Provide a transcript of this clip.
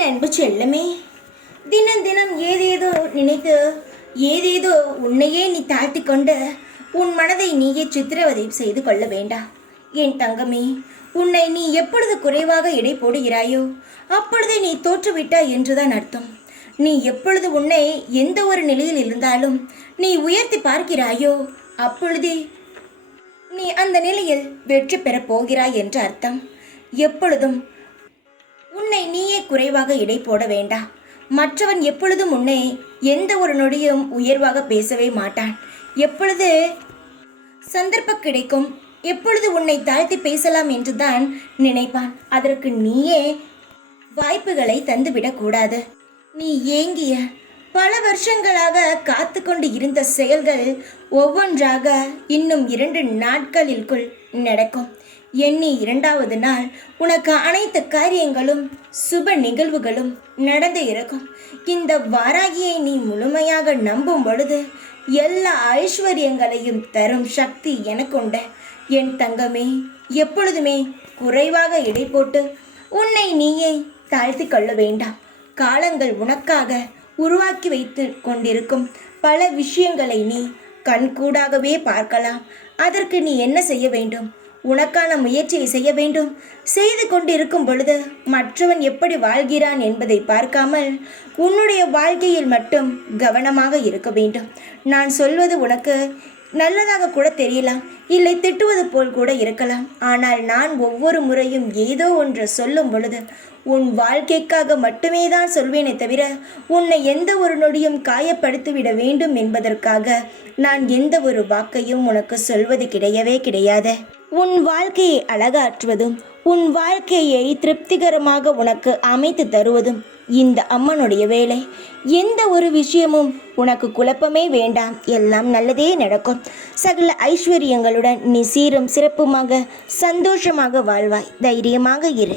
என் அன்பு செல்லமே, தினம் தினம் ஏதேதோ நினைத்து ஏதேதோ உன்னையே நீ தாழ்த்தி கொண்டு உன் மனதை நீயே சித்திரவதை செய்து கொள்ள வேண்டாம். என் தங்கமே, உன்னை நீ எப்பொழுது குறைவாக எடை போடுகிறாயோ அப்பொழுதே நீ தோற்றுவிட்டாய் என்றுதான் அர்த்தம். நீ எப்பொழுது உன்னை எந்த ஒரு நிலையில் இருந்தாலும் நீ உயர்த்தி பார்க்கிறாயோ அப்பொழுதே நீ அந்த நிலையில் வெற்றி பெறப் போகிறாய் என்று அர்த்தம். எப்பொழுதும் உன்னை நீயே குறைவாக எடை போட வேண்டாம். மற்றவன் எப்பொழுதும் உன்னை எந்த ஒரு நொடியும் உயர்வாக பேசவே மாட்டான். எப்பொழுது சந்தர்ப்பம் கிடைக்கும், எப்பொழுது உன்னை தாழ்த்தி பேசலாம் என்றுதான் நினைப்பான். அதற்கு நீயே வாய்ப்புகளை தந்துவிடக்கூடாது. நீ ஏங்கிய பல வருஷங்களாக காத்து கொண்டு இருந்த செயல்கள் ஒவ்வொன்றாக இன்னும் 2 நாட்களிற்குள் நடக்கும். எண்ணி 2வது நாள் உனக்கு அனைத்து காரியங்களும் சுப நிகழ்வுகளும் நடந்து இருக்கும். இந்த வாராகியை நீ முழுமையாக நம்பும் பொழுது எல்லா ஐஸ்வர்யங்களையும் தரும் சக்தி எனக்குண்ட. என் தங்கமே, எப்பொழுதுமே குறைவாக எடை போட்டு உன்னை நீயே தாழ்த்தி கொள்ள வேண்டாம். காலங்கள் உனக்காக உருவாக்கி வைத்து கொண்டிருக்கும் பல விஷயங்களை நீ கண்கூடாகவே பார்க்கலாம். அதற்கு நீ என்ன செய்ய வேண்டும்? உனக்கான முயற்சியை செய்ய வேண்டும். செய்து கொண்டிருக்கும் பொழுது மற்றவன் எப்படி வாழ்கிறான் என்பதை பார்க்காமல் உன்னுடைய வாழ்க்கையில் மட்டும் கவனமாக இருக்க வேண்டும். நான் சொல்வது உனக்கு நல்லதாக கூட தெரியலாம், இல்லை திட்டுவது போல் கூட இருக்கலாம். ஆனால் நான் ஒவ்வொரு முறையும் ஏதோ ஒன்று சொல்லும் பொழுது உன் வாழ்க்கைக்காக மட்டுமே தான் சொல்வேனே தவிர உன்னை எந்த ஒரு நொடியும் காயப்படுத்திவிட வேண்டும் என்பதற்காக நான் எந்த ஒரு வாக்கையும் உனக்கு சொல்வது கிடையவே கிடையாது. உன் வாழ்க்கையை அழகாற்றுவதும் உன் வாழ்க்கையை திருப்திகரமாக உனக்கு அமைத்து தருவதும் இந்த அம்மனுடைய வேலை. எந்த ஒரு விஷயமும் உனக்கு குழப்பமே வேண்டாம், எல்லாம் நல்லதே நடக்கும். சகல ஐஸ்வர்யங்களுடன் நீ சீரும் சிறப்புமாக சந்தோஷமாக வாழ்வாய். தைரியமாக இரு.